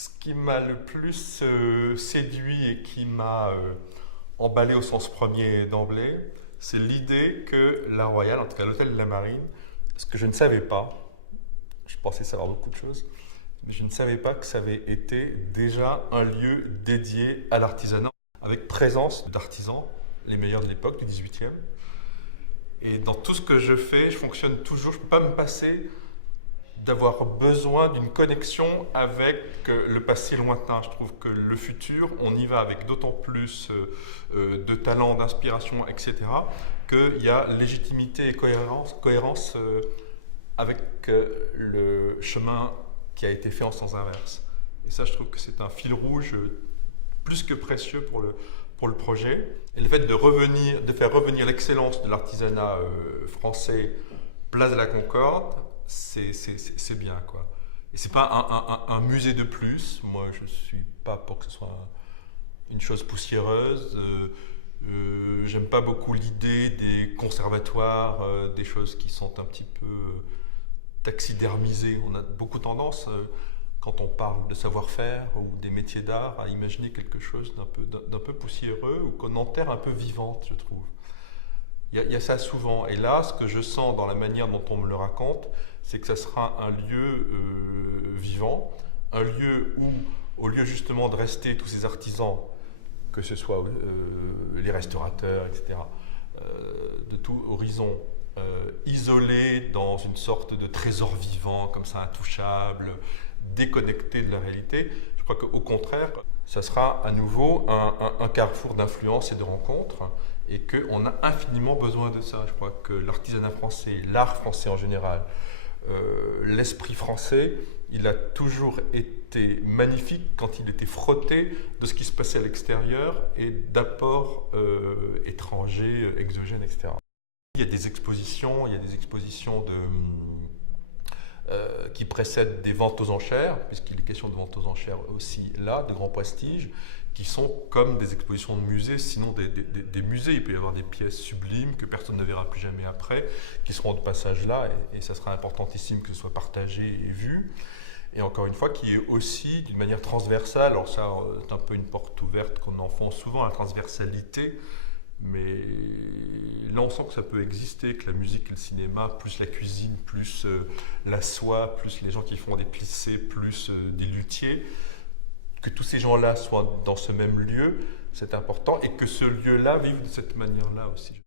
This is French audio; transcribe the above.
Ce qui m'a le plus séduit et qui m'a emballé au sens premier d'emblée, c'est l'idée que la Royale, en tout cas l'hôtel de la Marine, ce que je ne savais pas, je pensais savoir beaucoup de choses, mais je ne savais pas que ça avait été déjà un lieu dédié à l'artisanat, avec présence d'artisans, les meilleurs de l'époque, du 18e. Et dans tout ce que je fais, je fonctionne toujours, je ne peux pas me passer d'avoir besoin d'une connexion avec le passé lointain. Je trouve que le futur, on y va avec d'autant plus de talent, d'inspiration, etc., qu'il y a légitimité et cohérence avec le chemin qui a été fait en sens inverse. Et ça, je trouve que c'est un fil rouge plus que précieux pour le projet. Et le fait de faire revenir l'excellence de l'artisanat français, place de la Concorde, c'est bien, quoi. Et c'est pas un musée de plus. Moi, je suis pas pour que ce soit une chose poussiéreuse. J'aime pas beaucoup l'idée des conservatoires, des choses qui sont un petit peu taxidermisées. On a beaucoup tendance, quand on parle de savoir-faire ou des métiers d'art, à imaginer quelque chose d'un peu poussiéreux ou qu'on enterre un peu vivante, je trouve. Il y a ça souvent. Et là, ce que je sens dans la manière dont on me le raconte, c'est que ça sera un lieu vivant, un lieu où, au lieu justement de rester tous ces artisans, que ce soit les restaurateurs, etc., de tout horizon, isolés dans une sorte de trésor vivant, comme ça, intouchable, déconnecté de la réalité, je crois qu'au contraire, ça sera à nouveau un carrefour d'influence et de rencontres, et qu'on a infiniment besoin de ça. Je crois que l'artisanat français, l'art français en général, l'esprit français, il a toujours été magnifique quand il était frotté de ce qui se passait à l'extérieur et d'apports étrangers, exogènes, etc. Il y a des expositions, qui précèdent des ventes aux enchères, puisqu'il est question de ventes aux enchères aussi là, de grands prestiges, qui sont comme des expositions de musées, sinon des musées. Il peut y avoir des pièces sublimes que personne ne verra plus jamais après, qui seront de passage là, et ça sera importantissime que ce soit partagé et vu. Et encore une fois, qui est aussi d'une manière transversale, alors ça c'est un peu une porte ouverte qu'on enfonce souvent, la transversalité, mais là on sent que ça peut exister, que la musique et le cinéma, plus la cuisine, plus la soie, plus les gens qui font des plissés, plus des luthiers, que tous ces gens-là soient dans ce même lieu, c'est important, et que ce lieu-là vive de cette manière-là aussi.